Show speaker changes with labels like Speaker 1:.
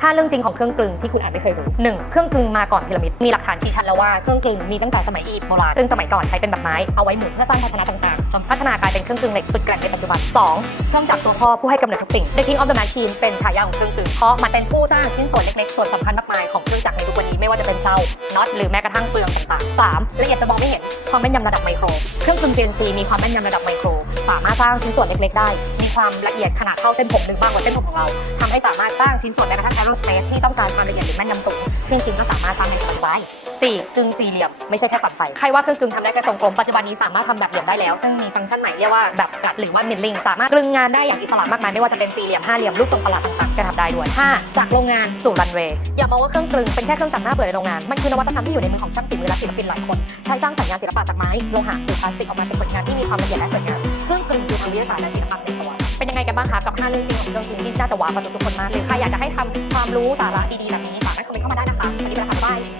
Speaker 1: 5 เรื่องจริงของเครื่องกลึงที่คุณอาจไม่เคยรู้ 1. เครื่องกลึงมาก่อนพีระมิด มีหลักฐานชี้ชัดแล้วว่าเครื่องกลึงมีตั้งแต่สมัยอียิปต์โบราณ ซึ่งสมัยก่อนใช้เป็นแบบไม้ เอาไว้หมุนเพื่อสร้างภาชนะต่างๆ จนพัฒนากลายเป็นเครื่องกลึงเหล็กสุดแกร่งในปัจจุบัน 2. เครื่องจักรตัวพ่อผู้ให้กำเนิดทุกสิ่ง The King of the Machine เป็นฉายาของเครื่องกลึง เพราะมันเป็นผู้สร้างชิ้นส่วนเล็กๆ ส่วนสำคัญมากมายของเครื่องจักรในทุกวันนี้ไม่ว่าจะเป็นเจ้าน็อตหรือแม้กระทั่งเปลืองต่างๆ 3. ละเอียดจะมองไม่เห็นความแม่นยำระดับไมโคร เครื่องกลึง CNC มีความแม่นยำระดับไมโคร สามารถสร้างชิ้นส่วนเล็กๆ ได้ ความละเอียดขนาดเท่าเส้นผมหนึ่งมากกว่าเส้นผมของเราทำให้สามารถสร้างชิ้นส่วนแม้กระทั่ง aerospace ที่ต้องการความละเอียดหรือแม่นยำสูงเครื่องกลึงก็สามารถทำในสบาย 4. กึ่งสี่เหลี่ยมไม่ใช่แค่ฝักไฟใครว่าเครื่องกลึงทำได้แค่ทรงกลมปัจจุบันนี้สามารถทำแบบเหลี่ยมได้แล้ว ซึ่งมีฟังก์ชันใหม่เรียกว่าแบบกลัดหรือว่ามิลลิงสามารถกลึงงานได้อย่างอิสระมากมายไม่ว่าจะเป็นสี่เหลี่ยมห้าเหลี่ยมรูปทรงประหลาดต่างๆก็ทำได้ด้วย 5. จากโรงงานสู่รันเวย์อย่ามองว่าเครื่องกลึงเป็นแค่เครื่องจักรหน้าเบื่อในโรงงานมันคือนวัตกรรมที่อยู่ในมือของช่างฝีมือและศิลปินหลายคนใช้สร้างสรรค์งานศิลปะจากไม้โลหะหรือพลาสติกออกมาเป็นผลงานที่มีความละเอียดและสวยงามเครื่องกลึงคือทางวิทยาศาสตร์และศิลปะในตัว เป็นยังไงกันบ้างคะกับ 5 เรื่องจริงของเรื่องจริงที่น่าจะว้าวกับทุกๆคนมากหรือใครอยากจะให้ทำความรู้สาระดีๆแบบนี้ฝากให้คอมเมนต์เข้ามาได้นะคะวันนี้ไปแล้วค่ะบ๊ายบาย